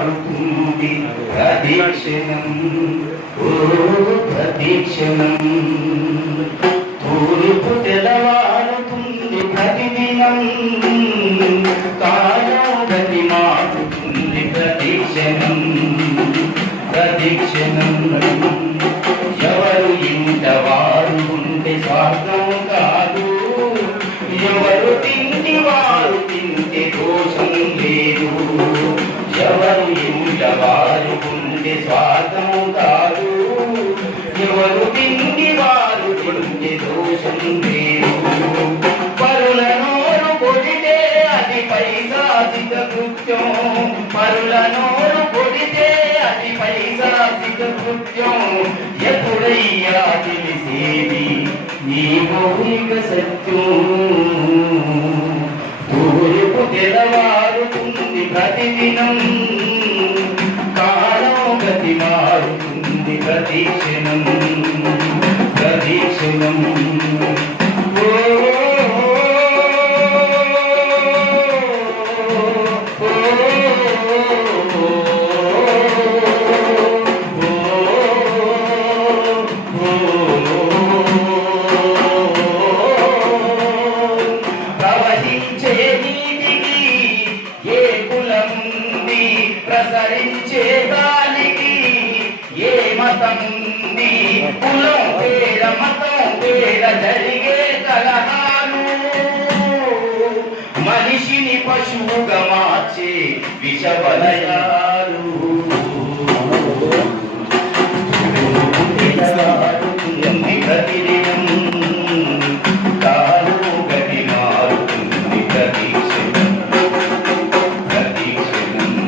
మారుతుంది ప్రదీక్షణం ఓ ప్రదీక్షణం తూర్పు తెల్లవారుతుంది ప్రతిదినం కాలాగతి మారుతుంది ప్రదీక్షణం ప్రదీక్షణం ఎవరు ఇంట వారు ఉంటే స్వార్థం కాదు ఎవరు తింటి వారు తింటే దోషం లేదు ఎవరు ఇంట వారు ఉంటే స్వార్థం కాదు ఎవరు తింటి వారు తింటే దోషం లేదు పరుల నోరు కొడితే అది పైశాచిక కృత్యం పరుల నోరు కొడితే అది పైశాచిక కృత్యం ఎప్పుడయ్యా తెలిసేది నీ మౌలిక సత్యం తూర్పు తెల్లవారుతుంది ప్రతిదినం కాలం గతి మారుతుంది ప్రదీక్షణం ప్రదీక్షణం ప్రసరించే గాలికి ఏ మతముంది కులం పేర మతం పేర జరిగే కలహాలు మనిషిని పశువుగా మార్చే విషవలయాలు ప్రతిదినం కాలు గతి మారుతుంది ప్రదీక్షణం ప్రదీక్షణం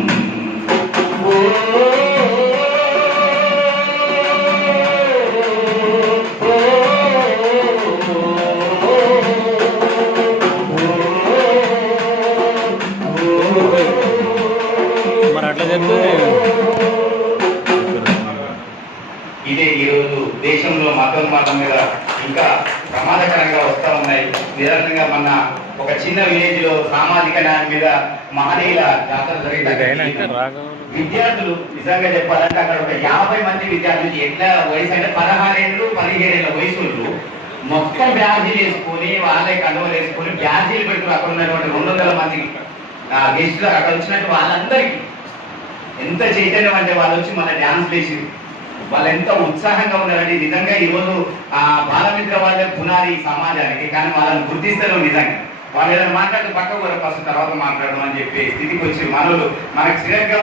మరి అట్లా చెప్తే ఇదే ఈరోజు దేశంలో మతం మీద ఇంకా ప్రమాదకరంగా వస్తూ ఉన్నాయి. నిరంతరంగా మన ఒక చిన్న విలేజ్ లో సామాజిక న్యాయం మీద మహనీయుల జాతర జరిగింది. విద్యార్థులు నిజంగా చెప్పాలంటే అక్కడ ఒక 50 మంది విద్యార్థులు ఎట్లా వయసు అంటే 16 ఏళ్ళు 17 ఏళ్ళ వయసు మొత్తం బ్యాజీలు వేసుకొని వాళ్ళే కండువలు వేసుకొని బ్యాజీలు పెట్టుకుని అక్కడ ఉన్నటువంటి 200 మంది గెస్టులు అక్కడ వచ్చినట్టు వాళ్ళందరికీ ఎంత చైతన్యం అంటే వాళ్ళు వచ్చి మన డ్యాన్స్ వేసి వాళ్ళు ఎంత ఉత్సాహంగా ఉన్నారండి. నిజంగా ఈరోజు బాలమిత్ర వాళ్ళే పునాది సమాజానికి, కానీ వాళ్ళని గుర్తిస్తారు. నిజంగా వాళ్ళు ఏదైనా మాట్లాడితే పక్క కూడా ఫస్ట్ తర్వాత మాట్లాడడం అని చెప్పి స్థితికి వచ్చి మనలు మనకు శ్రేయంగా